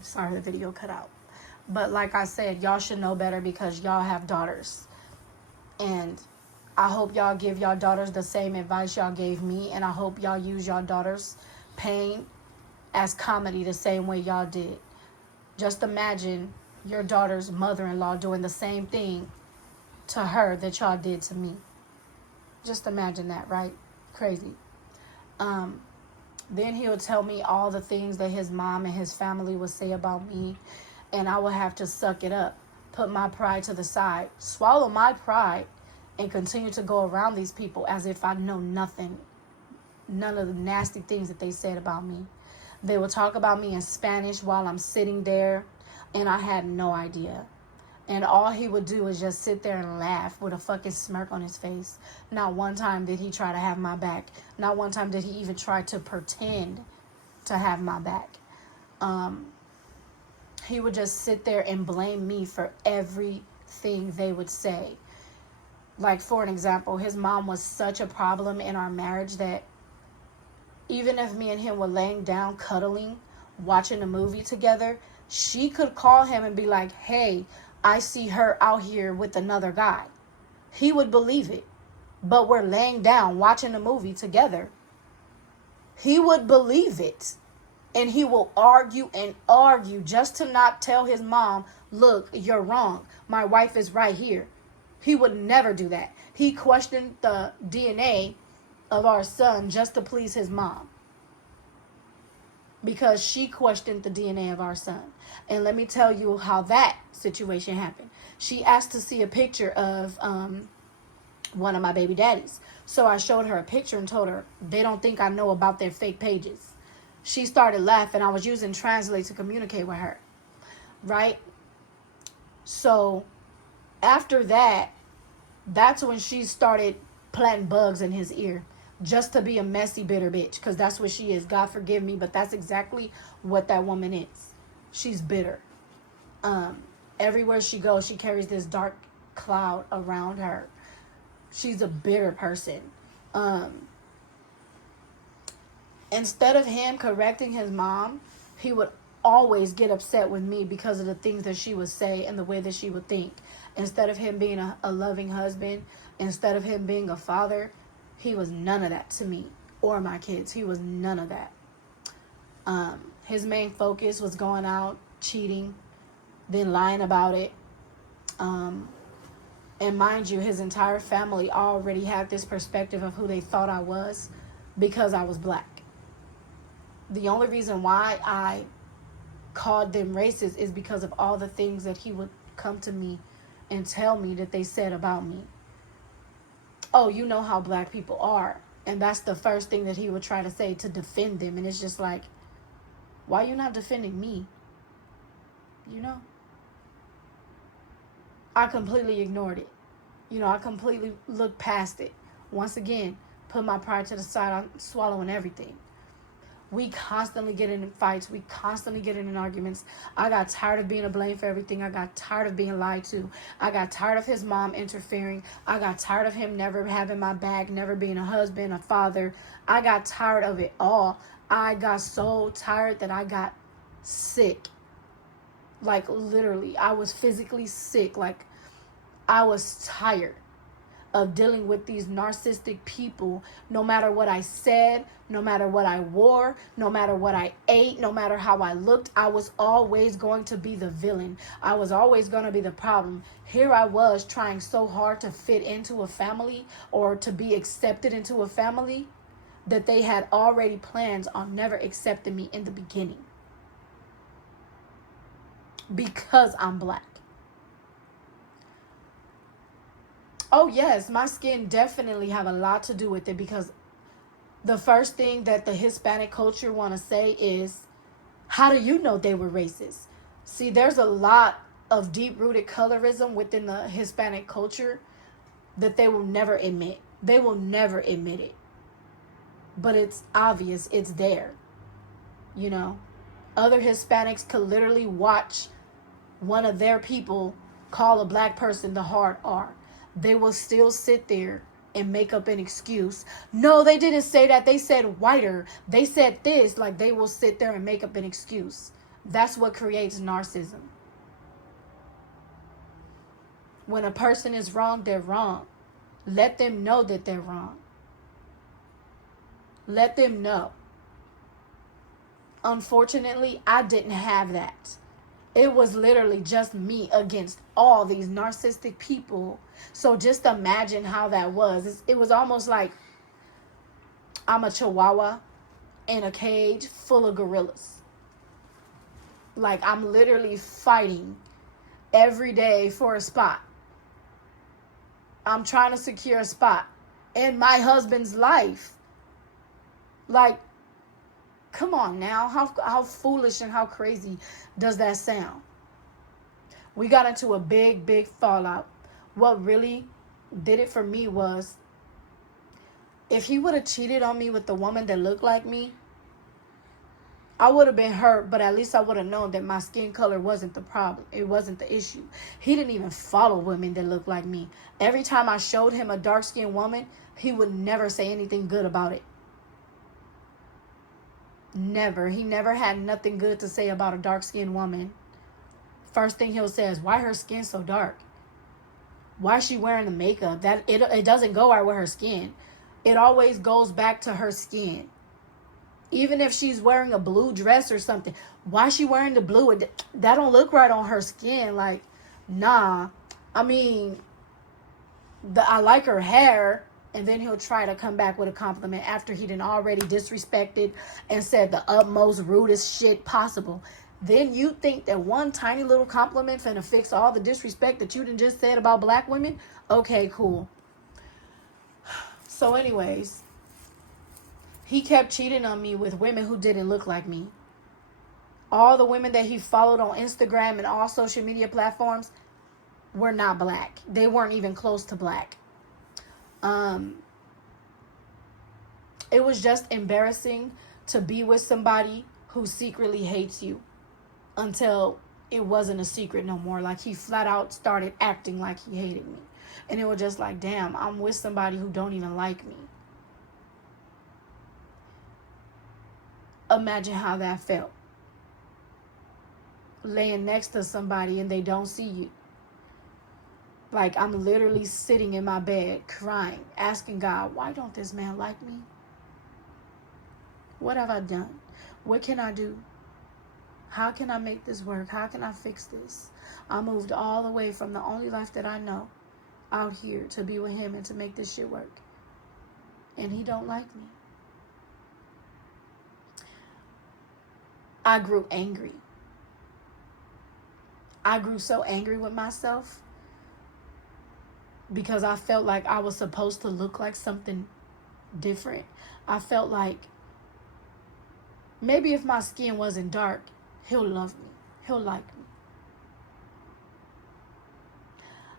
Sorry, the video cut out. But like I said, y'all should know better because y'all have daughters. And I hope y'all give y'all daughters the same advice y'all gave me. And I hope y'all use y'all daughters' pain as comedy the same way y'all did. Just imagine your daughter's mother-in-law doing the same thing to her that y'all did to me. Just imagine that, right? Crazy. Then he'll tell me all the things that his mom and his family would say about me, and I will have to suck it up, put my pride to the side, swallow my pride, and continue to go around these people as if I know nothing, none of the nasty things that they said about me. They will talk about me in Spanish while I'm sitting there, and I had no idea. And all he would do is just sit there and laugh with a fucking smirk on his face. Not one time did he try to have my back. Not one time did he even try to pretend to have my back. He would just sit there and blame me for everything they would say. Like, for an example, his mom was such a problem in our marriage that even if me and him were laying down, cuddling, watching a movie together, she could call him and be like, hey, I see her out here with another guy. He would believe it. But we're laying down watching a movie together. He would believe it. And he will argue and argue just to not tell his mom, look, you're wrong. My wife is right here. He would never do that. He questioned the DNA of our son just to please his mom. Because she questioned the DNA of our son. And let me tell you how that situation happened. She asked to see a picture of one of my baby daddies. So I showed her a picture and told her, they don't think I know about their fake pages. She started laughing. I was using Translate to communicate with her. Right? So after that, that's when she started planting bugs in his ear. Just to be a messy, bitter bitch. Because that's what she is. God forgive me. But that's exactly what that woman is. She's bitter. Everywhere she goes, she carries this dark cloud around her. She's a bitter person. Instead of him correcting his mom, he would always get upset with me because of the things that she would say and the way that she would think. Instead of him being a loving husband, instead of him being a father, he was none of that to me or my kids. He was none of that. His main focus was going out, cheating, then lying about it. And mind you, his entire family already had this perspective of who they thought I was because I was black. The only reason why I called them racist is because of all the things that he would come to me and tell me that they said about me. Oh, you know how black people are. And that's the first thing that he would try to say to defend them. And it's just like, why are you not defending me? You know? I completely ignored it. You know, I completely looked past it. Once again, put my pride to the side. I'm swallowing everything. We constantly get in fights. We constantly get in arguments. I got tired of being a blame for everything. I got tired of being lied to. I got tired of his mom interfering. I got tired of him never having my back, never being a husband, a father. I got tired of it all. I got so tired that I got sick. Like, literally, I was physically sick. Like, I was tired of dealing with these narcissistic people. No matter what I said, no matter what I wore, no matter what I ate, no matter how I looked, I was always going to be the villain. I was always going to be the problem. Here I was trying so hard to fit into a family or to be accepted into a family that they had already plans on never accepting me in the beginning. Because I'm black. Oh yes, my skin definitely have a lot to do with it, because the first thing that the Hispanic culture want to say is, how do you know they were racist? See, there's a lot of deep-rooted colorism within the Hispanic culture that they will never admit. They will never admit it. But it's obvious, it's there. You know, other Hispanics could literally watch one of their people call a black person the hard R. They will still sit there and make up an excuse. No, they didn't say that. They said whiter. They said this. Like, they will sit there and make up an excuse. That's what creates narcissism. When a person is wrong, they're wrong. Let them know that they're wrong. Let them know. Unfortunately, I didn't have that. It was literally just me against all these narcissistic people. So just imagine how that was. It was almost like I'm a chihuahua in a cage full of gorillas. Like, I'm literally fighting every day for a spot. I'm trying to secure a spot in my husband's life. Like, come on now. How foolish and how crazy does that sound? We got into a big fallout. What really did it for me was, if he would have cheated on me with the woman that looked like me, I would have been hurt, but at least I would have known that my skin color wasn't the problem. It wasn't the issue. He didn't even follow women that looked like me. Every time I showed him a dark-skinned woman, he would never say anything good about it. Never. He never had nothing good to say about a dark-skinned woman. First thing he'll say is, why her skin so dark? Why is she wearing the makeup? That it doesn't go right with her skin. It always goes back to her skin. Even if she's wearing a blue dress or something, why is she wearing the blue? That don't look right on her skin. Like, nah. I mean, I like her hair. And then he'll try to come back with a compliment after he done already disrespected and said the utmost rudest shit possible. Then you think that one tiny little compliment finna fix all the disrespect that you done just said about black women? Okay, cool. So anyways, he kept cheating on me with women who didn't look like me. All the women that he followed on Instagram and all social media platforms were not black. They weren't even close to black. It was just embarrassing to be with somebody who secretly hates you until it wasn't a secret no more. Like, he flat out started acting like he hated me. And it was just like, damn, I'm with somebody who don't even like me. Imagine how that felt. Laying next to somebody and they don't see you. Like, I'm literally sitting in my bed crying, asking God, why don't this man like me? What have I done? What can I do? How can I make this work? How can I fix this? I moved all the way from the only life that I know out here to be with him and to make this shit work. And he don't like me. I grew angry. I grew so angry with myself because I felt like I was supposed to look like something different. I felt like maybe if my skin wasn't dark, he'll love me. He'll like me.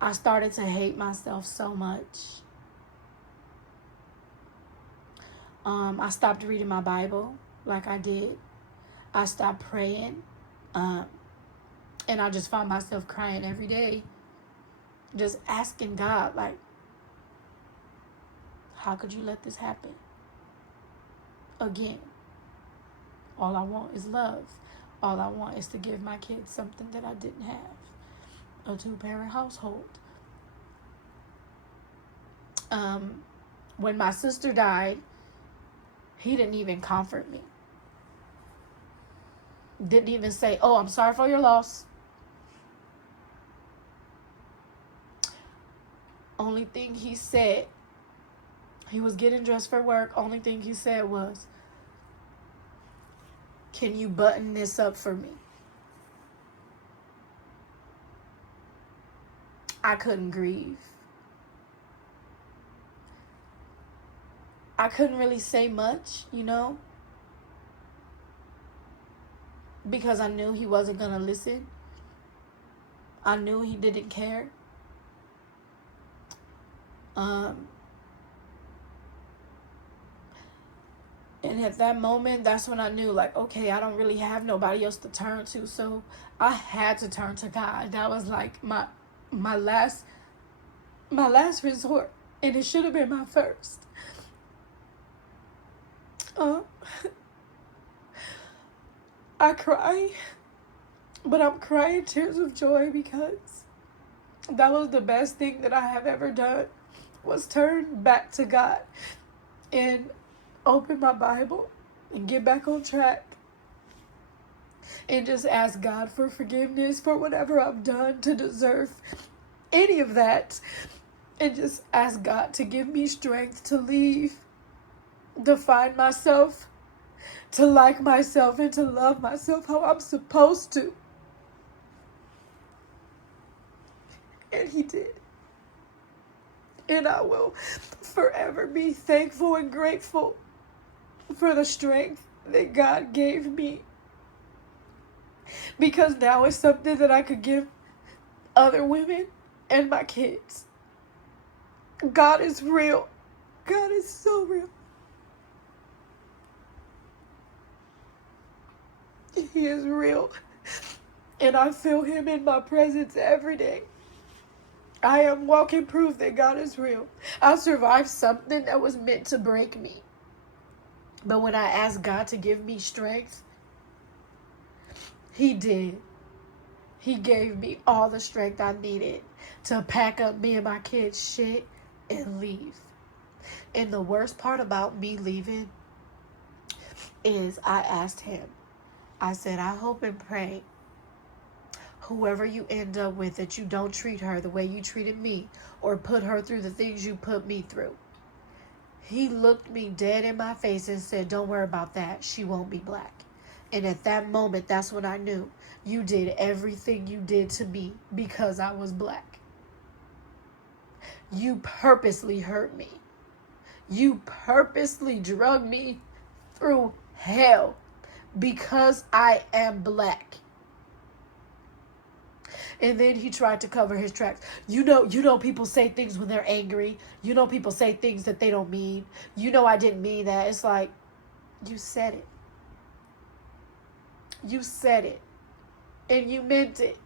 I started to hate myself so much. I stopped reading my Bible like I did. I stopped praying. And I just found myself crying every day. Just asking God, like, how could you let this happen? Again. All I want is love. All I want is to give my kids something that I didn't have. A 2-parent household. When my sister died, he didn't even comfort me. Didn't even say, oh, I'm sorry for your loss. Only thing he said, he was getting dressed for work. Only thing he said was, can you button this up for me? I couldn't grieve. I couldn't really say much, you know, because I knew he wasn't going to listen. I knew he didn't care. And at that moment, that's when I knew, like, okay, I don't really have nobody else to turn to. So I had to turn to God. That was like my last resort. And it should have been my first. I cry But I'm crying tears of joy because that was the best thing that I have ever done, was turn back to God and open my Bible and get back on track and just ask God for forgiveness for whatever I've done to deserve any of that, and just ask God to give me strength to leave, to find myself, to like myself, and to love myself how I'm supposed to. And He did. And I will forever be thankful and grateful for the strength that God gave me, because now it's something that I could give other women and my kids. God is real. God is so real. He is real. And I feel Him in my presence every day. I am walking proof that God is real. I survived something that was meant to break me. But when I asked God to give me strength, He did. He gave me all the strength I needed to pack up me and my kids' shit and leave. And the worst part about me leaving is I asked Him, I said, I hope and pray whoever you end up with, that you don't treat her the way you treated me or put her through the things you put me through. He looked me dead in my face and said, don't worry about that. She won't be black. And at that moment, that's when I knew you did everything you did to me because I was black. You purposely hurt me. You purposely drug me through hell because I am black. And then he tried to cover his tracks. You know people say things when they're angry. You know people say things that they don't mean. You know I didn't mean that. It's like, you said it. You said it. And you meant it.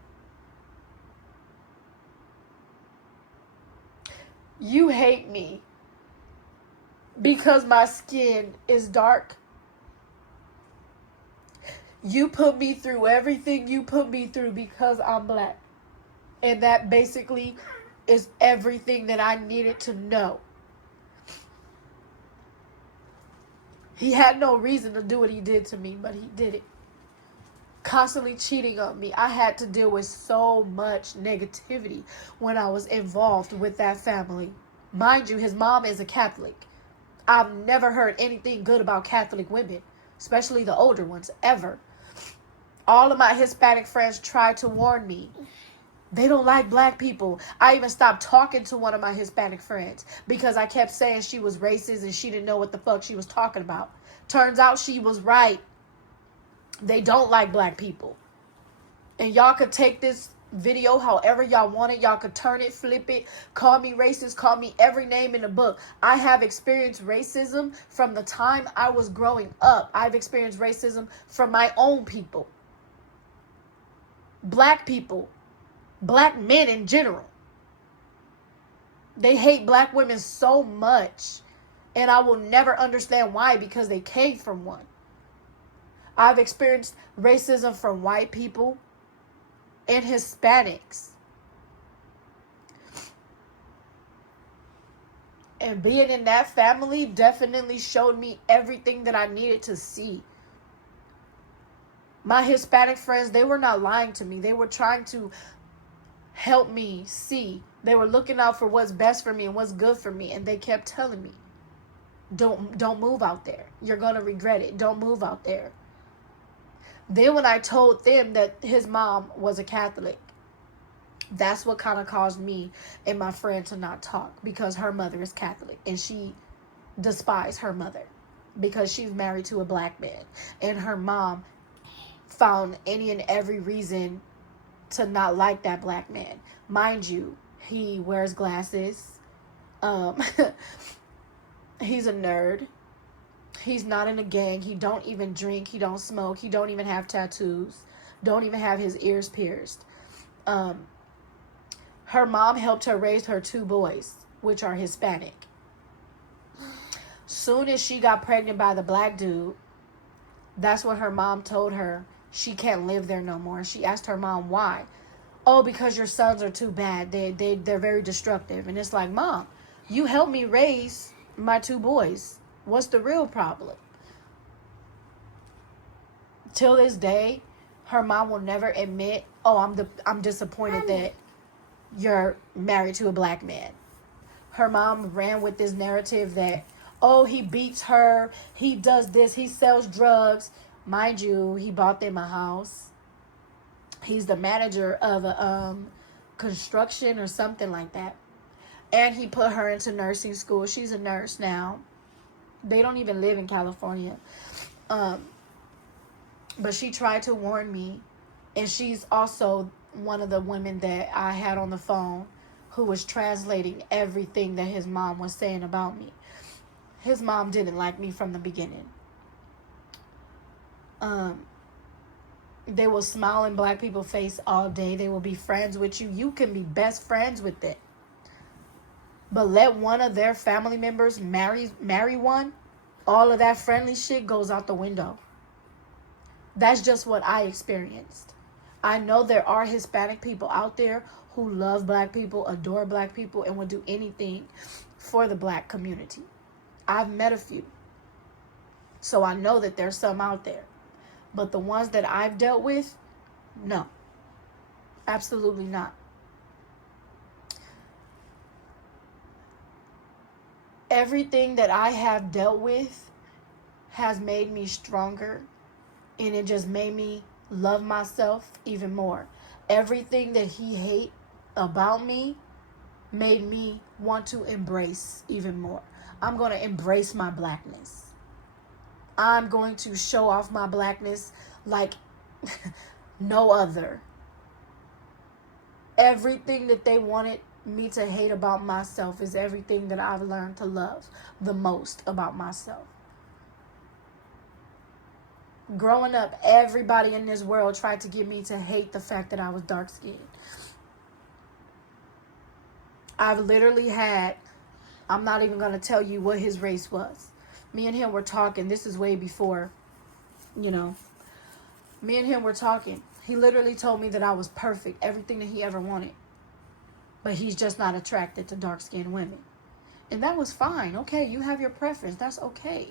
You hate me because my skin is dark. You put me through everything you put me through because I'm black. And that basically is everything that I needed to know. He had no reason to do what he did to me, but he did it. Constantly cheating on me. I had to deal with so much negativity when I was involved with that family. Mind you, his mom is a Catholic. I've never heard anything good about Catholic women, especially the older ones, ever. All of my Hispanic friends tried to warn me. They don't like black people. I even stopped talking to one of my Hispanic friends because I kept saying she was racist and she didn't know what the fuck she was talking about. Turns out she was right. They don't like black people. And y'all could take this video however y'all want it. Y'all could turn it, flip it, call me racist, call me every name in the book. I have experienced racism from the time I was growing up. I've experienced racism from my own people. Black people. Black men in general. They hate black women so much. And I will never understand why, because they came from one. I've experienced racism from white people and Hispanics. And being in that family definitely showed me everything that I needed to see. My Hispanic friends, they were not lying to me. They were trying to help me see. They were looking out for what's best for me and what's good for me. And they kept telling me, don't move out there. You're going to regret it. Don't move out there. Then when I told them that his mom was a Catholic, that's what kind of caused me and my friend to not talk, because her mother is Catholic and she despised her mother because she's married to a black man. And her mom found any and every reason to not like that black man. Mind you, he wears glasses. He's a nerd. He's not in a gang. He don't even drink. He don't smoke. He don't even have tattoos. Don't even have his ears pierced. Her mom helped her raise her 2 boys, which are Hispanic. Soon as she got pregnant by the black dude, that's when her mom told her she can't live there no more. She asked her mom why. Oh, because your sons are too bad. They're very destructive. And it's like, Mom, you helped me raise my 2 boys. What's the real problem? Till this day, her mom will never admit, oh, I'm disappointed that you're married to a black man. Her mom ran with this narrative that, oh, he beats her, he does this, he sells drugs. Mind you, he bought them a house. He's the manager of a construction or something like that. And he put her into nursing school. She's a nurse now. They don't even live in California. But she tried to warn me. And she's also one of the women that I had on the phone who was translating everything that his mom was saying about me. His mom didn't like me from the beginning. They will smile in black people's face all day. They will be friends with you. You can be best friends with them. But let one of their family members marry one, all of that friendly shit goes out the window. That's just what I experienced. I know there are Hispanic people out there who love black people, adore black people, and will do anything for the black community. I've met a few. So I know that there's some out there. But the ones that I've dealt with, no. Absolutely not. Everything that I have dealt with has made me stronger, and it just made me love myself even more. Everything that he hated about me made me want to embrace even more. I'm going to embrace my blackness. I'm going to show off my blackness like no other. Everything that they wanted me to hate about myself is everything that I've learned to love the most about myself. Growing up, everybody in this world tried to get me to hate the fact that I was dark-skinned. I've literally had, I'm not even going to tell you what his race was. Me and him were talking. This is way before, me and him were talking. He literally told me that I was perfect, everything that he ever wanted. But he's just not attracted to dark-skinned women. And that was fine. Okay, you have your preference. That's okay.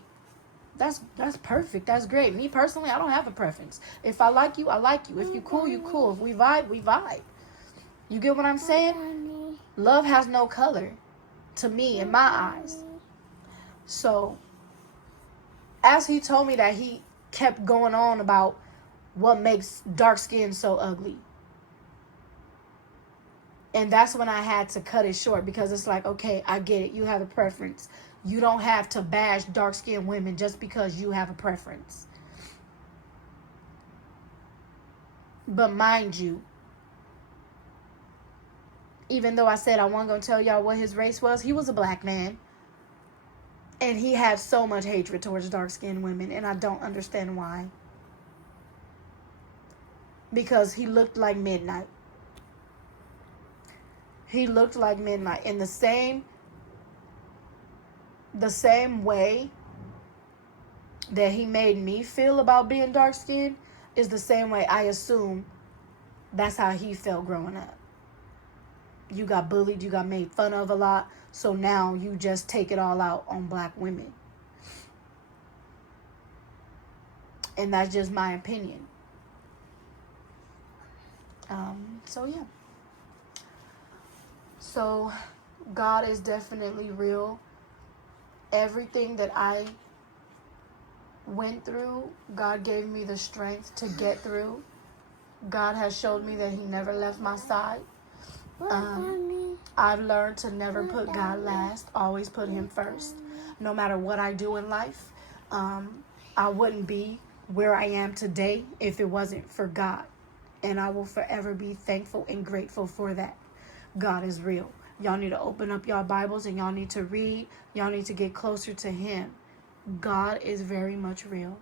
That's perfect. That's great. Me personally, I don't have a preference. If I like you, I like you. If you cool, you cool. If we vibe, we vibe. You get what I'm saying? Love has no color to me in my eyes. So, as he told me that, he kept going on about what makes dark skin so ugly. And that's when I had to cut it short, because it's like, okay, I get it. You have a preference. You don't have to bash dark-skinned women just because you have a preference. But mind you, even though I said I wasn't going to tell y'all what his race was, he was a black man. And he had so much hatred towards dark-skinned women, and I don't understand why. Because he looked like midnight. He looked like midnight. In the same way that he made me feel about being dark-skinned is the same way I assume that's how he felt growing up. You got bullied, you got made fun of a lot, so now you just take it all out on black women. And that's just my opinion. So yeah. So God is definitely real. Everything that I went through, God gave me the strength to get through. God has showed me that he never left my side. I've learned to never put God last, always put him first. No matter what I do in life, I wouldn't be where I am today if it wasn't for God. And I will forever be thankful and grateful for that. God is real. Y'all need to open up y'all Bibles and y'all need to read. Y'all need to get closer to him. God is very much real.